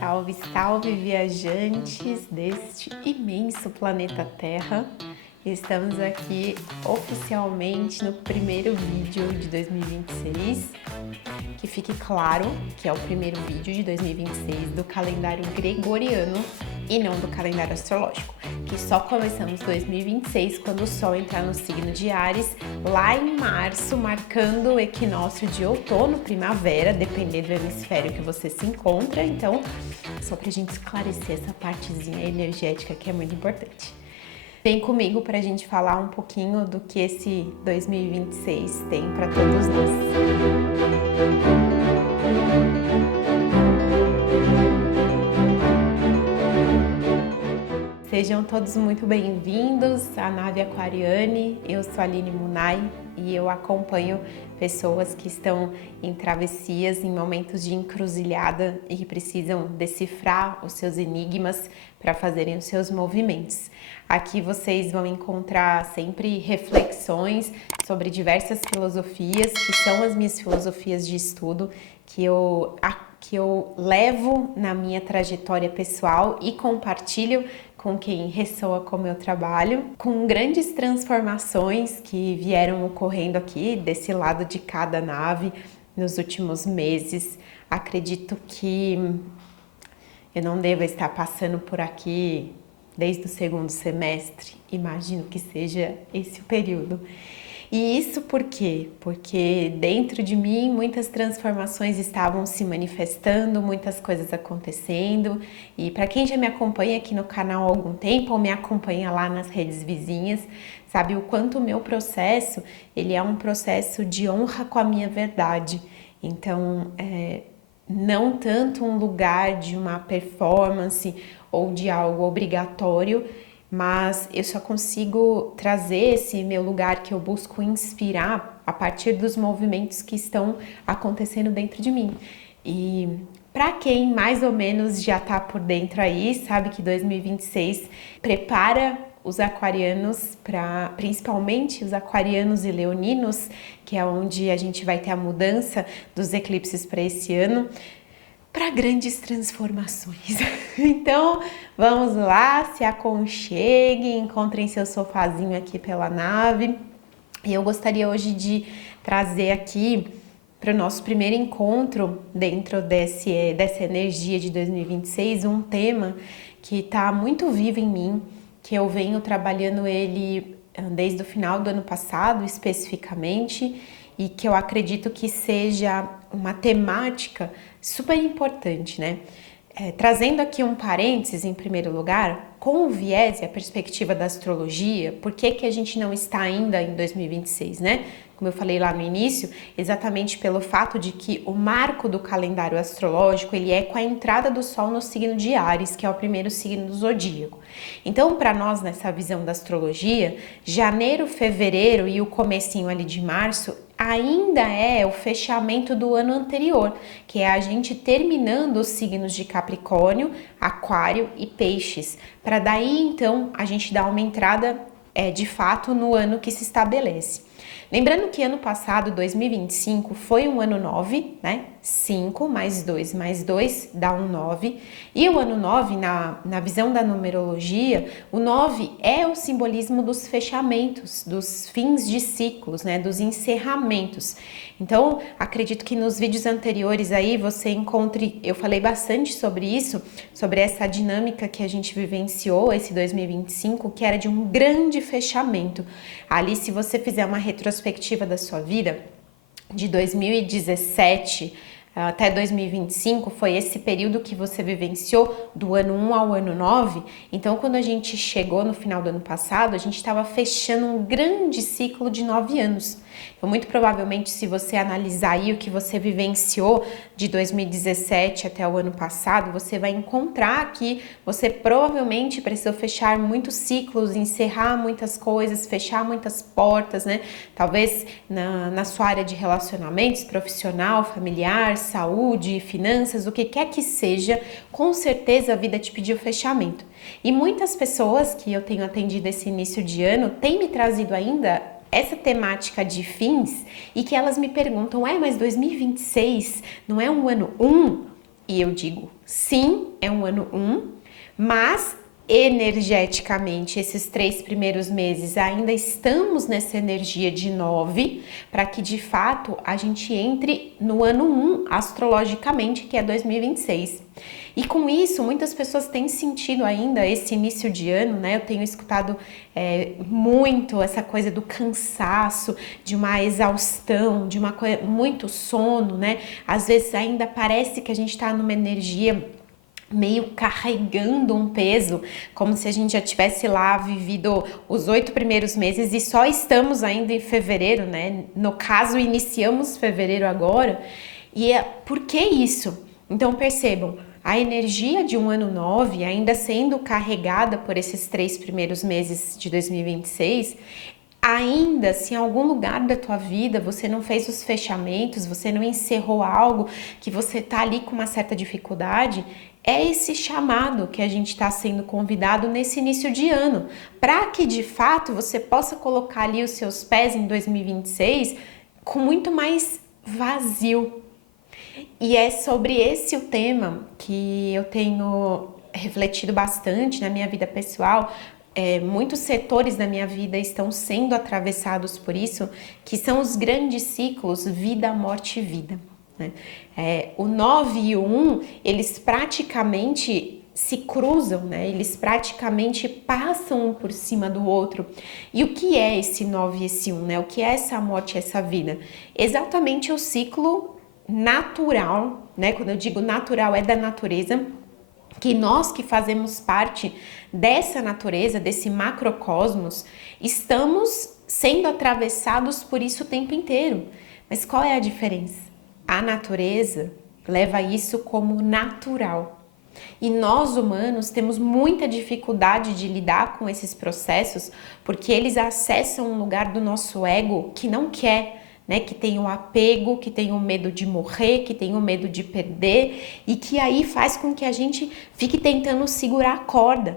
Salve, salve, viajantes deste imenso planeta Terra! Estamos aqui oficialmente no primeiro vídeo de 2026. Que fique claro que é o primeiro vídeo de 2026 do calendário gregoriano e não do calendário astrológico, que só começamos 2026 quando o Sol entrar no signo de Áries, lá em março, marcando o equinócio de outono, primavera, dependendo do hemisfério que você se encontra. Então, só pra gente esclarecer essa partezinha energética que é muito importante. Vem comigo pra gente falar um pouquinho do que esse 2026 tem para todos nós. Sejam todos muito bem-vindos à nave Aquariane. Eu sou a Aline Munay e eu acompanho pessoas que estão em travessias, em momentos de encruzilhada e que precisam decifrar os seus enigmas para fazerem os seus movimentos. Aqui vocês vão encontrar sempre reflexões sobre diversas filosofias, que são as minhas filosofias de estudo, que eu levo na minha trajetória pessoal e compartilho com quem ressoa com o meu trabalho, com grandes transformações que vieram ocorrendo aqui desse lado de cada nave nos últimos meses. Acredito que eu não devo estar passando por aqui desde o segundo semestre, imagino que seja esse o período. E isso por quê? Porque dentro de mim muitas transformações estavam se manifestando, muitas coisas acontecendo. E para quem já me acompanha aqui no canal há algum tempo ou me acompanha lá nas redes vizinhas, sabe o quanto o meu processo, ele é um processo de honra com a minha verdade. Então, não tanto um lugar de uma performance ou de algo obrigatório, mas eu só consigo trazer esse meu lugar que eu busco inspirar a partir dos movimentos que estão acontecendo dentro de mim. E para quem mais ou menos já tá por dentro aí, sabe que 2026 prepara os aquarianos, principalmente os aquarianos e leoninos, que é onde a gente vai ter a mudança dos eclipses para esse ano, para grandes transformações. Então, vamos lá, se aconcheguem, encontrem seu sofazinho aqui pela nave. E eu gostaria hoje de trazer aqui para o nosso primeiro encontro dentro dessa energia de 2026, um tema que está muito vivo em mim, que eu venho trabalhando ele desde o final do ano passado, especificamente, e que eu acredito que seja uma temática super importante, né? Trazendo aqui um parênteses em primeiro lugar, com o viés e a perspectiva da astrologia, por que a gente não está ainda em 2026, né? Como eu falei lá no início, exatamente pelo fato de que o marco do calendário astrológico, ele é com a entrada do Sol no signo de Áries, que é o primeiro signo do zodíaco. Então, para nós, nessa visão da astrologia, janeiro, fevereiro e o comecinho ali de março ainda é o fechamento do ano anterior, que é a gente terminando os signos de Capricórnio, Aquário e Peixes, para daí então a gente dar uma entrada de fato no ano que se estabelece. Lembrando que ano passado, 2025, foi um ano 9, né? 5 mais 2 mais 2 dá um 9. E o ano 9, na visão da numerologia, o 9 é o simbolismo dos fechamentos, dos fins de ciclos, né? Dos encerramentos. Então, acredito que nos vídeos anteriores aí você encontre, eu falei bastante sobre isso, sobre essa dinâmica que a gente vivenciou esse 2025, que era de um grande fechamento. Ali, se você fizer uma retrospectiva da sua vida, de 2017 até 2025, foi esse período que você vivenciou do ano 1 ao ano 9. Então, quando a gente chegou no final do ano passado, a gente estava fechando um grande ciclo de 9 anos. Então, muito provavelmente, se você analisar aí o que você vivenciou de 2017 até o ano passado, você vai encontrar que você provavelmente precisou fechar muitos ciclos, encerrar muitas coisas, fechar muitas portas, né? Talvez na sua área de relacionamentos, profissional, familiar, saúde, finanças, o que quer que seja, com certeza a vida te pediu fechamento. E muitas pessoas que eu tenho atendido esse início de ano têm me trazido ainda essa temática de fins e que elas me perguntam, mas 2026 não é um ano 1? E eu digo, sim, é um ano 1, mas energeticamente, esses 3 primeiros meses ainda estamos nessa energia de 9, para que de fato a gente entre no ano 1 astrologicamente, que é 2026. E com isso, muitas pessoas têm sentido ainda esse início de ano, né? Eu tenho escutado muito essa coisa do cansaço, de uma exaustão, de uma coisa, muito sono, né? Às vezes ainda parece que a gente está numa energia meio carregando um peso, como se a gente já tivesse lá vivido os 8 primeiros meses e só estamos ainda em fevereiro, né? No caso, iniciamos fevereiro agora. E por que isso? Então percebam, a energia de um ano 9, ainda sendo carregada por esses 3 primeiros meses de 2026, ainda se em algum lugar da tua vida você não fez os fechamentos, você não encerrou algo, que você tá ali com uma certa dificuldade, é esse chamado que a gente está sendo convidado nesse início de ano, para que de fato você possa colocar ali os seus pés em 2026 com muito mais vazio. E é sobre esse o tema que eu tenho refletido bastante na minha vida pessoal. Muitos setores da minha vida estão sendo atravessados por isso, que são os grandes ciclos vida, morte e vida, né? O 9 e o 1, eles praticamente se cruzam, né? Eles praticamente passam um por cima do outro. E o que é esse 9 e esse 1, né? O que é essa morte e essa vida? Exatamente o ciclo natural, né? Quando eu digo natural, é da natureza, que nós que fazemos parte dessa natureza, desse macrocosmos, estamos sendo atravessados por isso o tempo inteiro. Mas qual é a diferença? A natureza leva isso como natural. E nós humanos temos muita dificuldade de lidar com esses processos, porque eles acessam um lugar do nosso ego que não quer, né? Que tem o apego, que tem o medo de morrer, que tem o medo de perder, e que aí faz com que a gente fique tentando segurar a corda.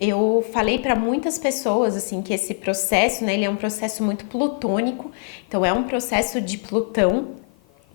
Eu falei para muitas pessoas assim que esse processo, né, ele é um processo muito plutônico, então é um processo de Plutão,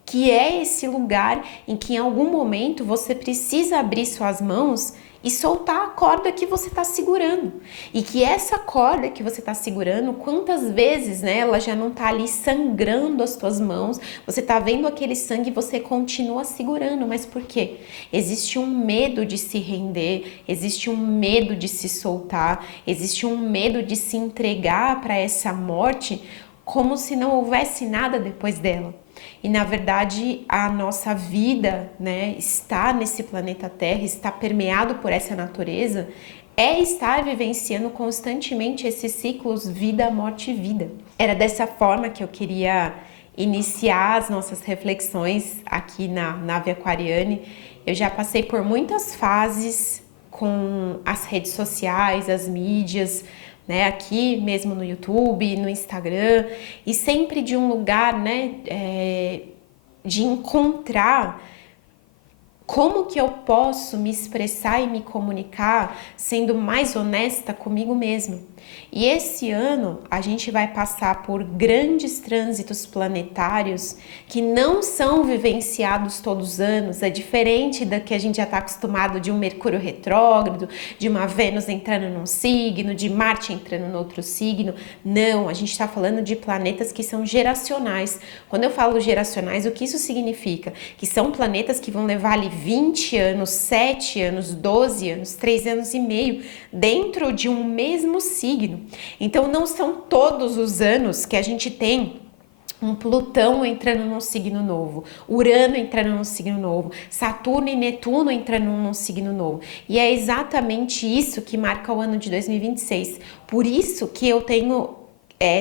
que é esse lugar em que em algum momento você precisa abrir suas mãos e soltar a corda que você está segurando. E que essa corda que você está segurando, quantas vezes, né, ela já não está ali sangrando as tuas mãos, você está vendo aquele sangue e você continua segurando, mas por quê? Existe um medo de se render, existe um medo de se soltar, existe um medo de se entregar para essa morte como se não houvesse nada depois dela. E na verdade a nossa vida, né, está nesse planeta Terra, está permeado por essa natureza, é estar vivenciando constantemente esses ciclos vida, morte e vida. Era dessa forma que eu queria iniciar as nossas reflexões aqui na Nave Aquariane. Eu já passei por muitas fases com as redes sociais, as mídias, né, aqui mesmo no YouTube, no Instagram, e sempre de um lugar, né, de encontrar como que eu posso me expressar e me comunicar sendo mais honesta comigo mesma. E esse ano a gente vai passar por grandes trânsitos planetários que não são vivenciados todos os anos. É diferente da que a gente já está acostumado de um Mercúrio retrógrado, de uma Vênus entrando num signo, de Marte entrando no outro signo. Não, a gente está falando de planetas que são geracionais. Quando eu falo geracionais, o que isso significa? Que são planetas que vão levar ali 20 anos, 7 anos, 12 anos, 3 anos e meio dentro de um mesmo signo. Então não são todos os anos que a gente tem um Plutão entrando num signo novo, Urano entrando num signo novo, Saturno e Netuno entrando num signo novo. E é exatamente isso que marca o ano de 2026. Por isso que eu tenho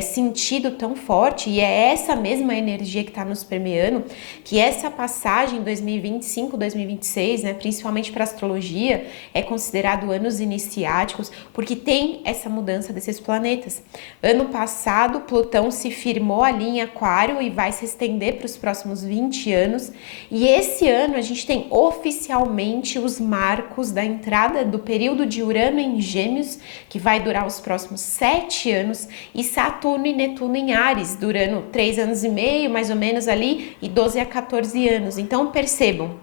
sentido tão forte, e é essa mesma energia que está nos permeando, que essa passagem 2025, 2026, né, principalmente para a astrologia, é considerado anos iniciáticos, porque tem essa mudança desses planetas. Ano passado, Plutão se firmou ali em Aquário e vai se estender para os próximos 20 anos, e esse ano a gente tem oficialmente os marcos da entrada do período de Urano em Gêmeos, que vai durar os próximos 7 anos, e Saturno e Netuno em Áries, durando 3 anos e meio, mais ou menos ali, e 12 a 14 anos. Então percebam,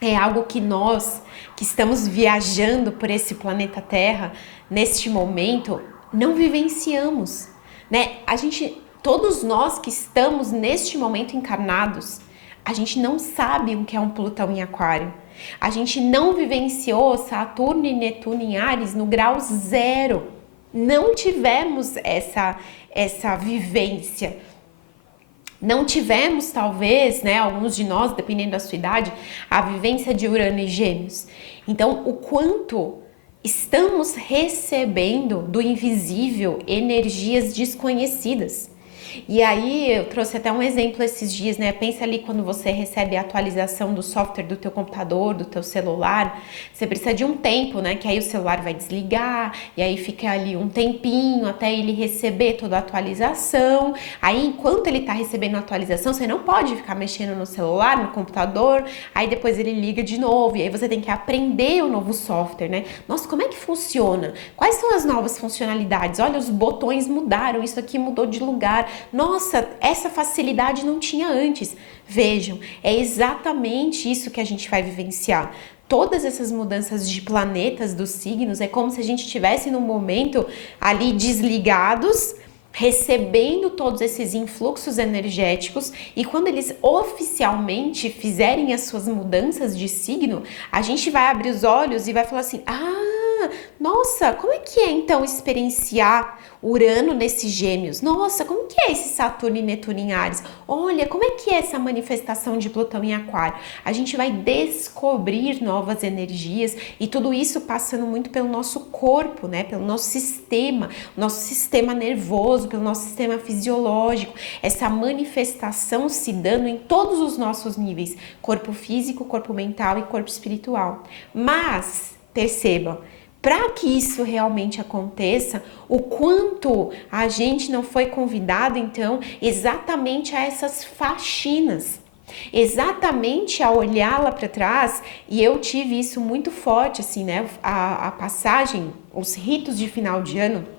é algo que nós, que estamos viajando por esse planeta Terra, neste momento, não vivenciamos, né? Todos nós que estamos neste momento encarnados, a gente não sabe o que é um Plutão em Aquário. A gente não vivenciou Saturno e Netuno em Áries no grau 0. Não tivemos essa vivência. Não tivemos, talvez, né, alguns de nós, dependendo da sua idade, a vivência de Urano e Gêmeos. Então, o quanto estamos recebendo do invisível energias desconhecidas. E aí eu trouxe até um exemplo esses dias, né? Pensa ali quando você recebe a atualização do software do teu computador, do teu celular, você precisa de um tempo, né? Que aí o celular vai desligar, e aí fica ali um tempinho até ele receber toda a atualização. Aí enquanto ele tá recebendo a atualização, você não pode ficar mexendo no celular, no computador, aí depois ele liga de novo, e aí você tem que aprender o novo software, né? Nossa, como é que funciona? Quais são as novas funcionalidades? Olha, os botões mudaram, isso aqui mudou de lugar. Nossa, essa facilidade não tinha antes. Vejam, é exatamente isso que a gente vai vivenciar. Todas essas mudanças de planetas dos signos é como se a gente estivesse num momento ali desligados, recebendo todos esses influxos energéticos, e quando eles oficialmente fizerem as suas mudanças de signo, a gente vai abrir os olhos e vai falar assim: nossa, como é que é então experienciar Urano nesses Gêmeos? Nossa, como que é esse Saturno e Netuno em Áries? Olha, como é que é essa manifestação de Plutão em Aquário? A gente vai descobrir novas energias, e tudo isso passando muito pelo nosso corpo, né? Pelo nosso sistema nervoso, pelo nosso sistema fisiológico. Essa manifestação se dando em todos os nossos níveis: corpo físico, corpo mental e corpo espiritual. Mas, percebam, para que isso realmente aconteça, o quanto a gente não foi convidado, então, exatamente a essas faxinas, exatamente a olhar lá para trás. E eu tive isso muito forte, assim, né? A passagem, os ritos de final de ano.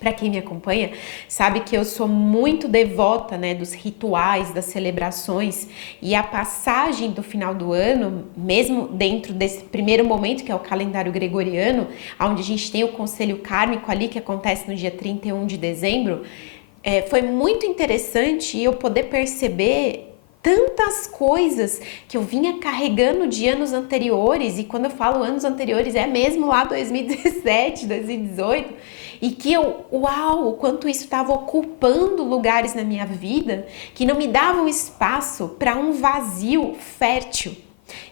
Para quem me acompanha, sabe que eu sou muito devota, né, dos rituais, das celebrações, e a passagem do final do ano, mesmo dentro desse primeiro momento que é o calendário gregoriano, onde a gente tem o conselho kármico ali que acontece no dia 31 de dezembro, foi muito interessante eu poder perceber tantas coisas que eu vinha carregando de anos anteriores, e quando eu falo anos anteriores é mesmo lá 2017, 2018, e que uau, o quanto isso estava ocupando lugares na minha vida que não me davam espaço para um vazio fértil.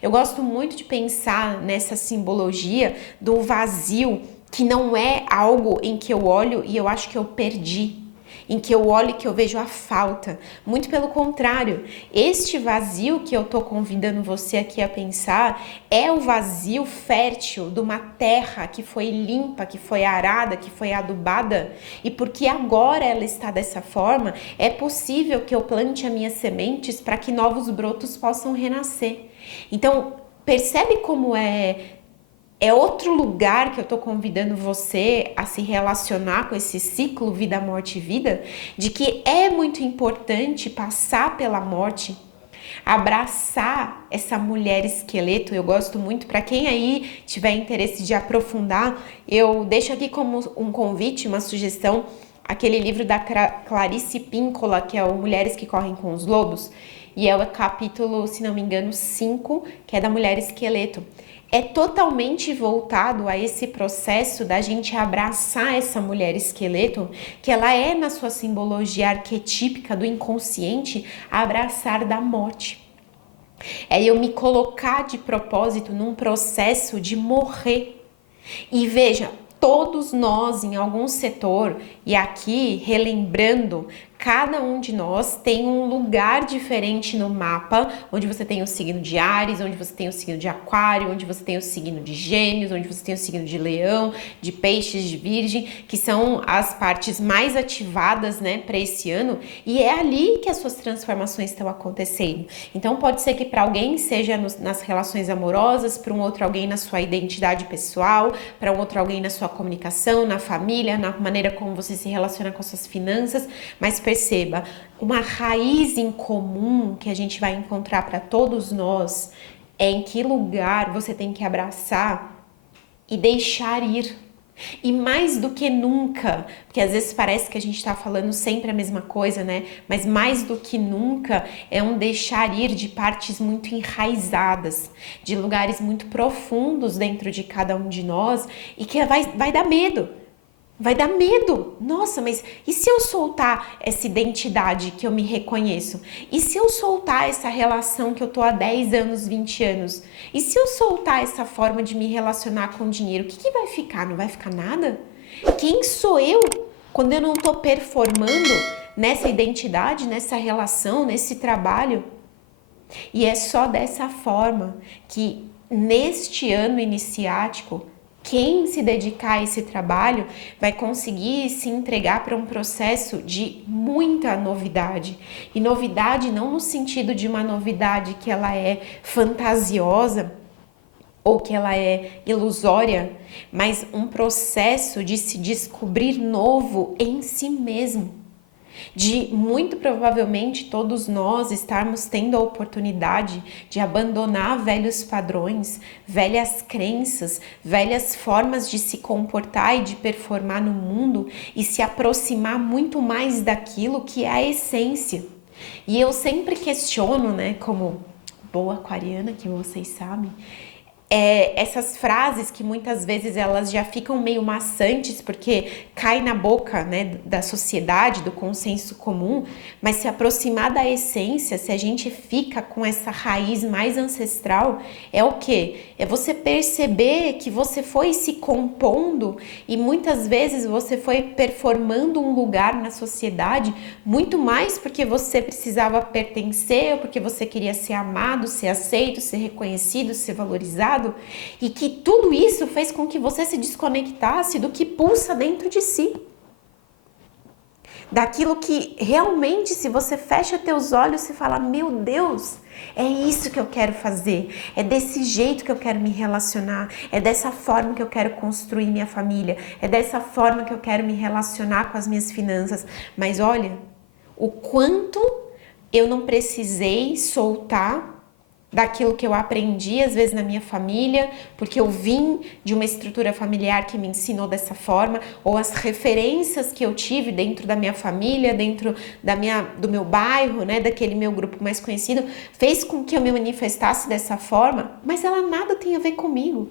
Eu gosto muito de pensar nessa simbologia do vazio, que não é algo em que eu olho e eu acho que eu perdi, em que eu olho e que eu vejo a falta. Muito pelo contrário, este vazio que eu tô convidando você aqui a pensar é o vazio fértil de uma terra que foi limpa, que foi arada, que foi adubada, e porque agora ela está dessa forma, é possível que eu plante as minhas sementes para que novos brotos possam renascer. Então, percebe como é outro lugar que eu tô convidando você a se relacionar com esse ciclo vida, morte e vida, de que é muito importante passar pela morte, abraçar essa mulher esqueleto. Eu gosto muito, para quem aí tiver interesse de aprofundar, eu deixo aqui como um convite, uma sugestão, aquele livro da Clarice Píncola, que é o Mulheres que Correm com os Lobos, e é o capítulo, se não me engano, 5, que é da mulher esqueleto. É totalmente voltado a esse processo da gente abraçar essa mulher esqueleto, que ela é, na sua simbologia arquetípica do inconsciente, abraçar da morte. É eu me colocar de propósito num processo de morrer. E veja, todos nós em algum setor, e aqui relembrando, cada um de nós tem um lugar diferente no mapa, onde você tem o signo de Áries, onde você tem o signo de Aquário, onde você tem o signo de Gêmeos, onde você tem o signo de Leão, de Peixes, de Virgem, que são as partes mais ativadas, né, para esse ano, e é ali que as suas transformações estão acontecendo. Então pode ser que para alguém seja nas relações amorosas, para um outro alguém na sua identidade pessoal, para um outro alguém na sua comunicação, na família, na maneira como você se relaciona com as suas finanças, mas perceba, uma raiz em comum que a gente vai encontrar para todos nós É em que lugar você tem que abraçar e deixar ir. E mais do que nunca, porque às vezes parece que a gente está falando sempre a mesma coisa, né? Mas mais do que nunca é um deixar ir de partes muito enraizadas, de lugares muito profundos dentro de cada um de nós e que vai dar medo. Vai dar medo. Nossa, mas e se eu soltar essa identidade que eu me reconheço? E se eu soltar essa relação que eu tô há 10 anos, 20 anos? E se eu soltar essa forma de me relacionar com o dinheiro? O que vai ficar? Não vai ficar nada? Quem sou eu quando eu não tô performando nessa identidade, nessa relação, nesse trabalho? E é só dessa forma que neste ano iniciático, quem se dedicar a esse trabalho vai conseguir se entregar para um processo de muita novidade. E novidade não no sentido de uma novidade que ela é fantasiosa ou que ela é ilusória, mas um processo de se descobrir novo em si mesmo. De muito provavelmente todos nós estarmos tendo a oportunidade de abandonar velhos padrões, velhas crenças, velhas formas de se comportar e de performar no mundo e se aproximar muito mais daquilo que é a essência. E eu sempre questiono, né, como boa aquariana que vocês sabem, essas frases que muitas vezes elas já ficam meio maçantes porque cai na boca, né, da sociedade, do consenso comum, mas se aproximar da essência, se a gente fica com essa raiz mais ancestral, é o quê? É você perceber que você foi se compondo e muitas vezes você foi performando um lugar na sociedade muito mais porque você precisava pertencer, ou porque você queria ser amado, ser aceito, ser reconhecido, ser valorizado, e que tudo isso fez com que você se desconectasse do que pulsa dentro de si. Daquilo que realmente, se você fecha teus olhos e fala, meu Deus, é isso que eu quero fazer, é desse jeito que eu quero me relacionar, é dessa forma que eu quero construir minha família, é dessa forma que eu quero me relacionar com as minhas finanças. Mas olha, o quanto eu não precisei soltar daquilo que eu aprendi, às vezes, na minha família, porque eu vim de uma estrutura familiar que me ensinou dessa forma, ou as referências que eu tive dentro da minha família, dentro do meu bairro, né, daquele meu grupo mais conhecido, fez com que eu me manifestasse dessa forma, mas ela nada tem a ver comigo.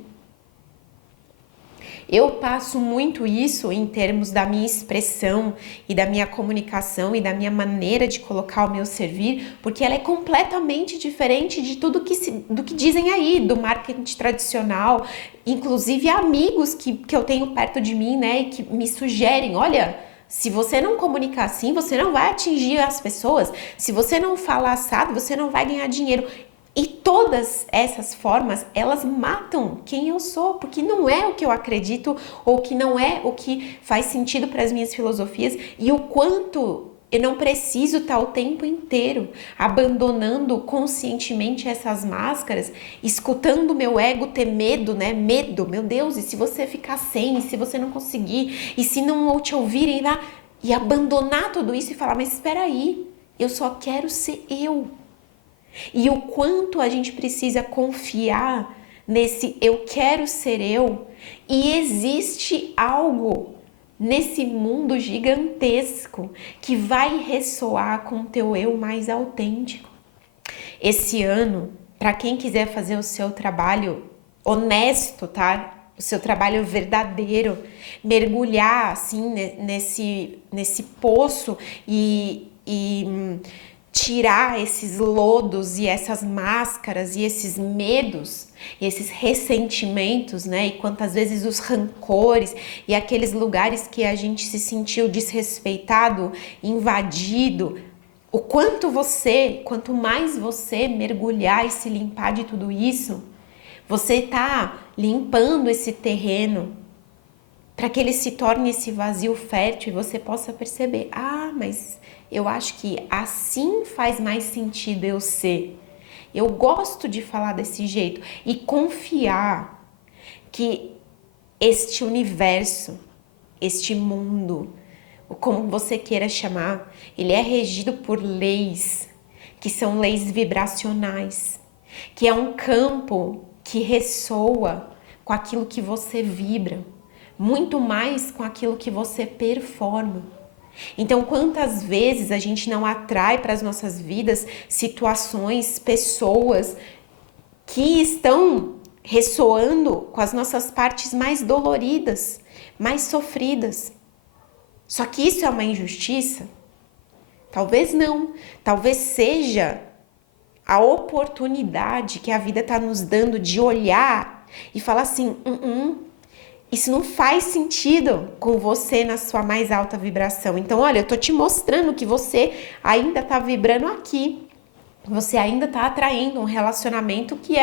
Eu passo muito isso em termos da minha expressão e da minha comunicação e da minha maneira de colocar o meu servir, porque ela é completamente diferente de tudo do que dizem aí, do marketing tradicional, inclusive amigos que eu tenho perto de mim, né, e que me sugerem, olha, se você não comunicar assim, você não vai atingir as pessoas. Se você não falar assado, você não vai ganhar dinheiro. E todas essas formas, elas matam quem eu sou, porque não é o que eu acredito ou que não é o que faz sentido para as minhas filosofias e o quanto eu não preciso estar o tempo inteiro abandonando conscientemente essas máscaras, escutando meu ego ter medo, né? Medo, meu Deus, e se você ficar sem, e se você não conseguir, e se não te ouvirem lá, e abandonar tudo isso e falar, mas espera aí, eu só quero ser eu. E o quanto a gente precisa confiar nesse eu quero ser eu, e existe algo nesse mundo gigantesco que vai ressoar com o teu eu mais autêntico. Esse ano, para quem quiser fazer o seu trabalho honesto, tá? O seu trabalho verdadeiro, mergulhar assim nesse poço e tirar esses lodos e essas máscaras e esses medos e esses ressentimentos, né? E quantas vezes os rancores e aqueles lugares que a gente se sentiu desrespeitado, invadido. Quanto mais você mergulhar e se limpar de tudo isso, você tá limpando esse terreno para que ele se torne esse vazio fértil e você possa perceber, mas eu acho que assim faz mais sentido eu ser. Eu gosto de falar desse jeito e confiar que este universo, este mundo, como você queira chamar, ele é regido por leis que são leis vibracionais. que é um campo que ressoa com aquilo que você vibra, muito mais com aquilo que você performa. Então, quantas vezes a gente não atrai para as nossas vidas situações, pessoas que estão ressoando com as nossas partes mais doloridas, mais sofridas. Só que isso é uma injustiça? Talvez não. Talvez seja a oportunidade que a vida está nos dando de olhar e falar assim, isso não faz sentido com você na sua mais alta vibração. Então, olha, eu tô te mostrando que você ainda tá vibrando aqui. Você ainda tá atraindo um relacionamento que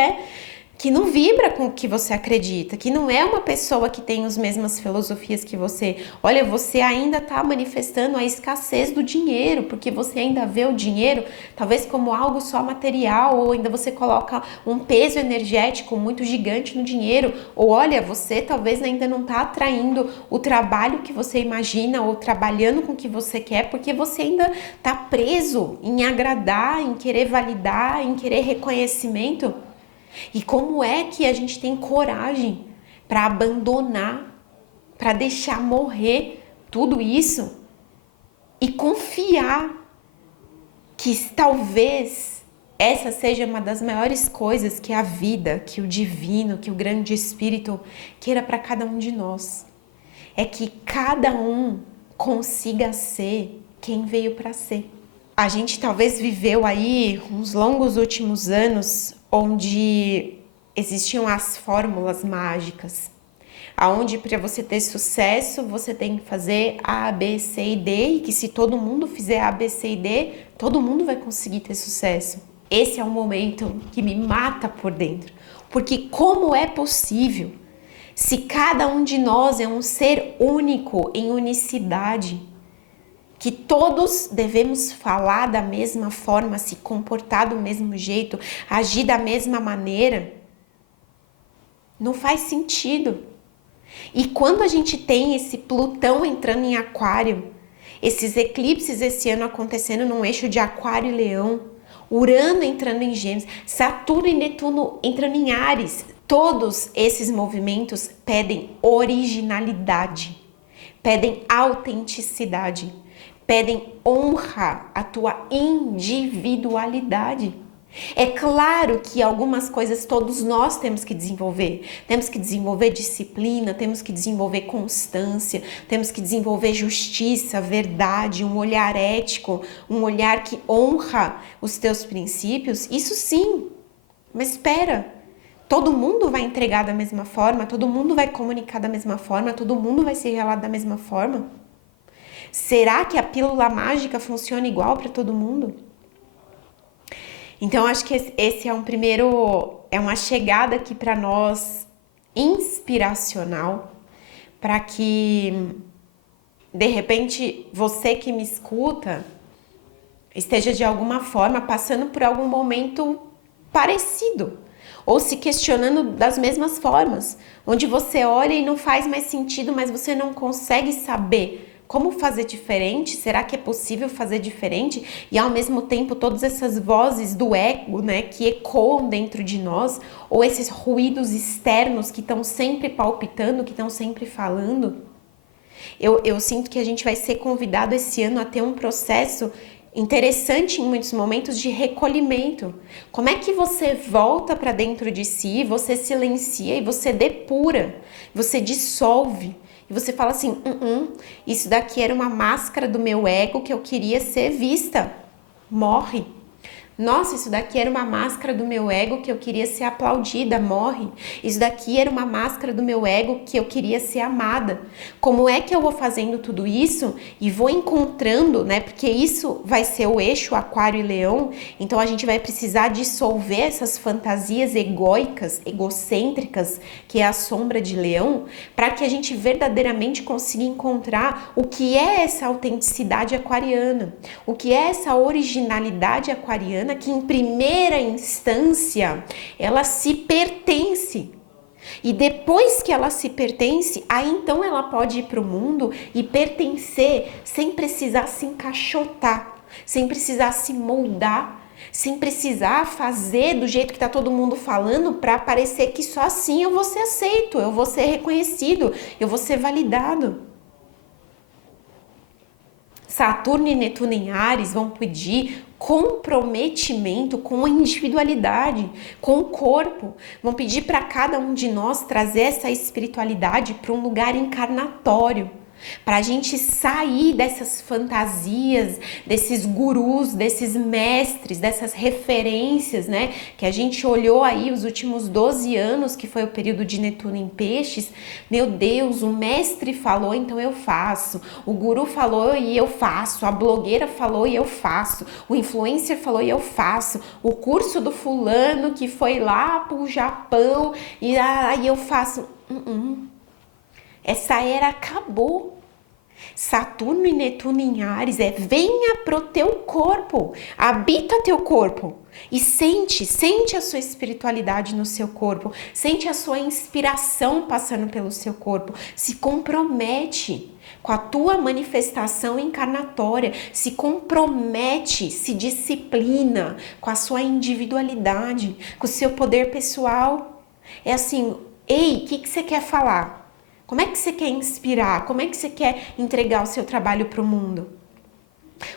não vibra com o que você acredita, que não é uma pessoa que tem as mesmas filosofias que você. Olha, você ainda tá manifestando a escassez do dinheiro, porque você ainda vê o dinheiro talvez como algo só material, ou ainda você coloca um peso energético muito gigante no dinheiro, ou olha, você talvez ainda não tá atraindo o trabalho que você imagina, ou trabalhando com o que você quer, porque você ainda tá preso em agradar, em querer validar, em querer reconhecimento. E como é que a gente tem coragem para abandonar, para deixar morrer tudo isso e confiar que talvez essa seja uma das maiores coisas que a vida, que o divino, que o grande espírito queira para cada um de nós. É que cada um consiga ser quem veio para ser. A gente talvez viveu aí uns longos últimos anos onde existiam as fórmulas mágicas, aonde para você ter sucesso você tem que fazer A, B, C e D, e que se todo mundo fizer A, B, C e D, todo mundo vai conseguir ter sucesso. Esse é um momento que me mata por dentro, porque como é possível se cada um de nós é um ser único em unicidade, que todos devemos falar da mesma forma, se comportar do mesmo jeito, agir da mesma maneira? Não faz sentido. E quando a gente tem esse Plutão entrando em Aquário, esses eclipses esse ano acontecendo num eixo de Aquário e Leão, Urano entrando em Gêmeos, Saturno e Netuno entrando em Áries, todos esses movimentos pedem originalidade, pedem autenticidade, pedem honra à tua individualidade. É claro que algumas coisas todos nós temos que desenvolver. Temos que desenvolver disciplina, temos que desenvolver constância, temos que desenvolver justiça, verdade, um olhar ético, um olhar que honra os teus princípios. Isso sim, mas espera. Todo mundo vai entregar da mesma forma, todo mundo vai comunicar da mesma forma, todo mundo vai se relatar da mesma forma? Será que a pílula mágica funciona igual para todo mundo? Então, acho que esse é uma chegada aqui para nós inspiracional, para que, de repente, você que me escuta esteja de alguma forma passando por algum momento parecido, ou se questionando das mesmas formas, onde você olha e não faz mais sentido, mas você não consegue saber como fazer diferente? Será que é possível fazer diferente? E ao mesmo tempo todas essas vozes do ego, né, que ecoam dentro de nós, ou esses ruídos externos que estão sempre palpitando, que estão sempre falando. Eu sinto que a gente vai ser convidado esse ano a ter um processo interessante em muitos momentos de recolhimento. Como é que você volta para dentro de si, você silencia e você depura, você dissolve. E você fala assim, isso daqui era uma máscara do meu ego que eu queria ser vista. Morre. Nossa, isso daqui era uma máscara do meu ego que eu queria ser aplaudida, morre. Isso daqui era uma máscara do meu ego que eu queria ser amada. Como é que eu vou fazendo tudo isso e vou encontrando, né? Porque isso vai ser o eixo Aquário e Leão, então a gente vai precisar dissolver essas fantasias egóicas, egocêntricas, que é a sombra de Leão, para que a gente verdadeiramente consiga encontrar o que é essa autenticidade aquariana, o que é essa originalidade aquariana, que em primeira instância ela se pertence. E depois que ela se pertence, aí então ela pode ir para o mundo e pertencer sem precisar se encaixotar, sem precisar se moldar, sem precisar fazer do jeito que está todo mundo falando para parecer que só assim eu vou ser aceito, eu vou ser reconhecido, eu vou ser validado. Saturno e Netuno em Áries vão pedir comprometimento com a individualidade, com o corpo. Vão pedir para cada um de nós trazer essa espiritualidade para um lugar encarnatório, para a gente sair dessas fantasias, desses gurus, desses mestres, dessas referências, né? Que a gente olhou aí os últimos 12 anos, que foi o período de Netuno em Peixes. Meu Deus, o mestre falou, então eu faço. O guru falou e eu faço. A blogueira falou e eu faço. O influencer falou e eu faço. O curso do fulano que foi lá pro Japão e aí eu faço. Essa era acabou. Saturno e Netuno em Áries venha pro teu corpo, habita teu corpo e sente a sua espiritualidade no seu corpo, sente a sua inspiração passando pelo seu corpo, se compromete com a tua manifestação encarnatória, se compromete, se disciplina com a sua individualidade, com o seu poder pessoal. É assim, ei, o que você quer falar? Como é que você quer inspirar? Como é que você quer entregar o seu trabalho para o mundo?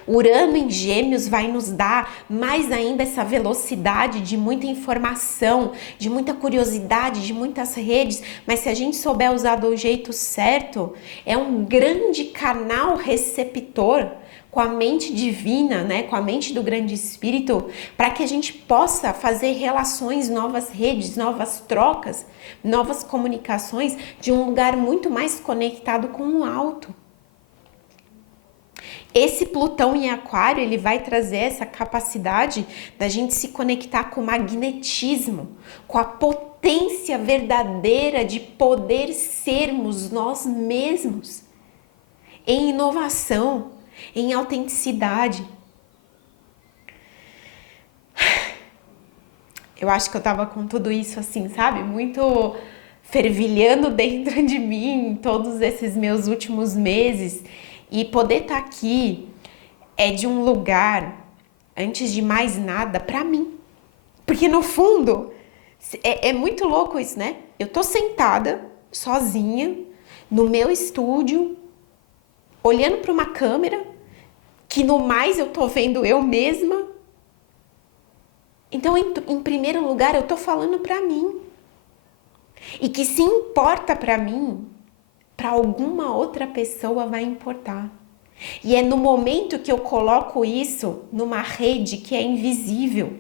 Urano em Gêmeos vai nos dar mais ainda essa velocidade de muita informação, de muita curiosidade, de muitas redes, mas se a gente souber usar do jeito certo, é um grande canal receptor com a mente divina, né, com a mente do grande espírito, para que a gente possa fazer relações, novas redes, novas trocas, novas comunicações de um lugar muito mais conectado com o alto. Esse Plutão em Aquário, ele vai trazer essa capacidade da gente se conectar com o magnetismo, com a potência verdadeira de poder sermos nós mesmos, em inovação, em autenticidade. Eu acho que eu tava com tudo isso assim, sabe? Muito fervilhando dentro de mim todos esses meus últimos meses. E poder estar aqui é de um lugar, antes de mais nada, pra mim. Porque no fundo, é muito louco isso, né? Eu tô sentada, sozinha, no meu estúdio, olhando para uma câmera, que no mais eu tô vendo eu mesma. Então, em primeiro lugar, eu tô falando pra mim. E que se importa pra mim, pra alguma outra pessoa vai importar. E é no momento que eu coloco isso numa rede que é invisível.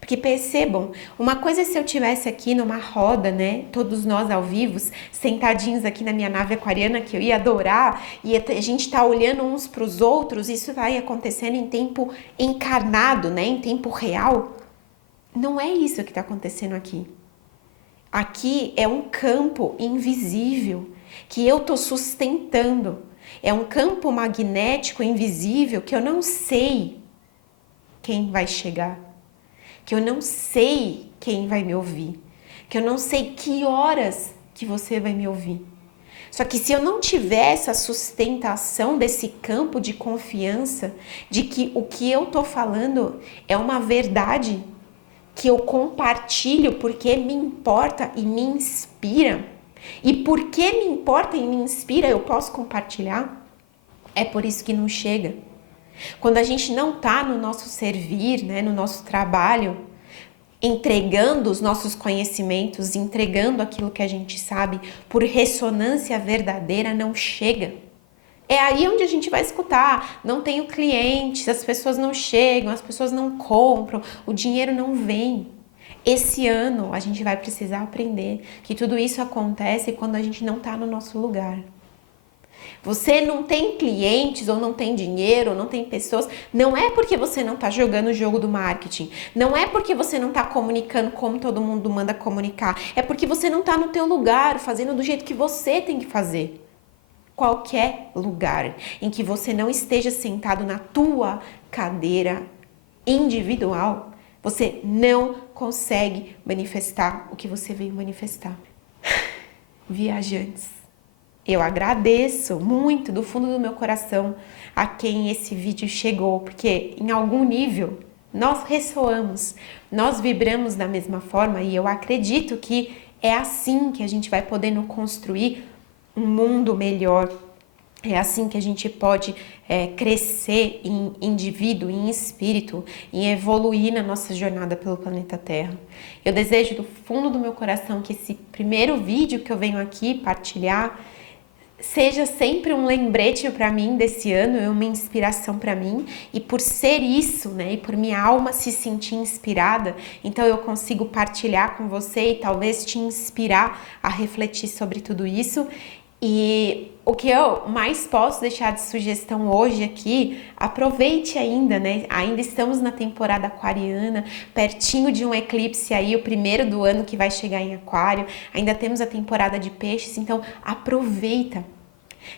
Porque percebam, uma coisa é se eu tivesse aqui numa roda, né, todos nós ao vivo, sentadinhos aqui na minha nave aquariana, que eu ia adorar, e a gente tá olhando uns para os outros, isso vai acontecendo em tempo encarnado, né, em tempo real. Não é isso que está acontecendo aqui. Aqui é um campo invisível que eu tô sustentando. É um campo magnético invisível que eu não sei quem vai chegar, que eu não sei quem vai me ouvir, que eu não sei que horas que você vai me ouvir. Só que se eu não tiver essa sustentação desse campo de confiança, de que o que eu tô falando é uma verdade que eu compartilho porque me importa e me inspira, e porque me importa e me inspira eu posso compartilhar, é por isso que não chega. Quando a gente não tá no nosso servir, né, no nosso trabalho, entregando os nossos conhecimentos, entregando aquilo que a gente sabe por ressonância verdadeira, não chega. É aí onde a gente vai escutar, não tenho clientes, as pessoas não chegam, as pessoas não compram, o dinheiro não vem. Esse ano a gente vai precisar aprender que tudo isso acontece quando a gente não tá no nosso lugar. Você não tem clientes, ou não tem dinheiro, ou não tem pessoas, não é porque você não está jogando o jogo do marketing, não é porque você não está comunicando como todo mundo manda comunicar, é porque você não está no teu lugar, fazendo do jeito que você tem que fazer. Qualquer lugar em que você não esteja sentado na tua cadeira individual, você não consegue manifestar o que você veio manifestar. Viajantes. Eu agradeço muito do fundo do meu coração a quem esse vídeo chegou, porque em algum nível Nós ressoamos, nós vibramos da mesma forma e eu acredito que é assim que a gente vai podendo construir um mundo melhor. É assim que a gente pode crescer em indivíduo, em espírito, em evoluir na nossa jornada pelo planeta Terra. Eu desejo do fundo do meu coração que esse primeiro vídeo que eu venho aqui partilhar seja sempre um lembrete para mim desse ano, uma inspiração para mim, e por ser isso, né, e por minha alma se sentir inspirada, então eu consigo partilhar com você e talvez te inspirar a refletir sobre tudo isso. E o que eu mais posso deixar de sugestão hoje aqui, aproveite ainda, né? Ainda estamos na temporada aquariana, pertinho de um eclipse aí, o primeiro do ano que vai chegar em Aquário, ainda temos a temporada de peixes, então aproveita.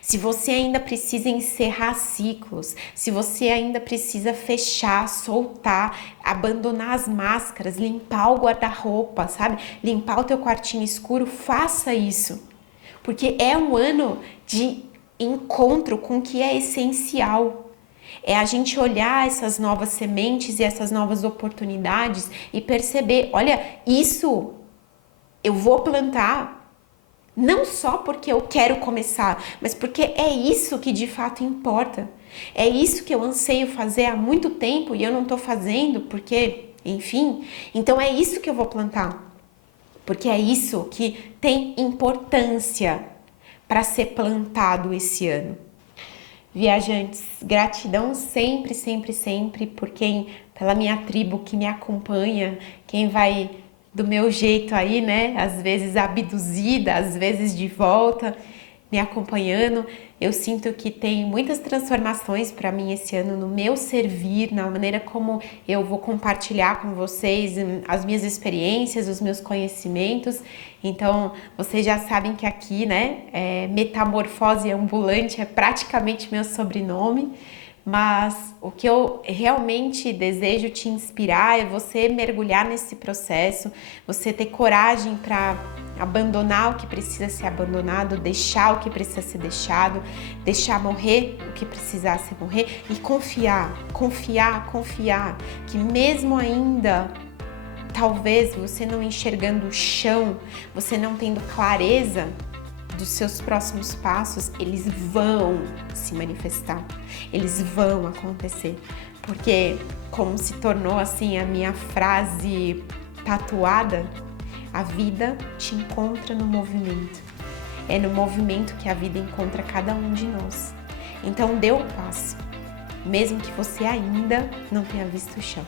Se você ainda precisa encerrar ciclos, se você ainda precisa fechar, soltar, abandonar as máscaras, limpar o guarda-roupa, sabe? Limpar o teu quartinho escuro, faça isso. Porque é um ano de encontro com o que é essencial. É a gente olhar essas novas sementes e essas novas oportunidades e perceber, olha, isso eu vou plantar não só porque eu quero começar, mas porque é isso que de fato importa. É isso que eu anseio fazer há muito tempo e eu não estou fazendo porque, enfim, então é isso que eu vou plantar. Porque é isso que tem importância para ser plantado esse ano. Viajantes, gratidão sempre, sempre, sempre por pela minha tribo que me acompanha, quem vai do meu jeito aí, né? Às vezes abduzida, às vezes de volta, me acompanhando. Eu sinto que tem muitas transformações para mim esse ano no meu servir, na maneira como eu vou compartilhar com vocês as minhas experiências, os meus conhecimentos. Então, vocês já sabem que aqui, né, Metamorfose Ambulante é praticamente meu sobrenome. Mas o que eu realmente desejo te inspirar é você mergulhar nesse processo, você ter coragem para abandonar o que precisa ser abandonado, deixar o que precisa ser deixado, deixar morrer o que precisasse morrer e confiar, que mesmo ainda talvez você não enxergando o chão, você não tendo clareza dos seus próximos passos, eles vão se manifestar, eles vão acontecer, porque como se tornou assim a minha frase tatuada, a vida te encontra no movimento, é no movimento que a vida encontra cada um de nós, então dê o passo, mesmo que você ainda não tenha visto o chão.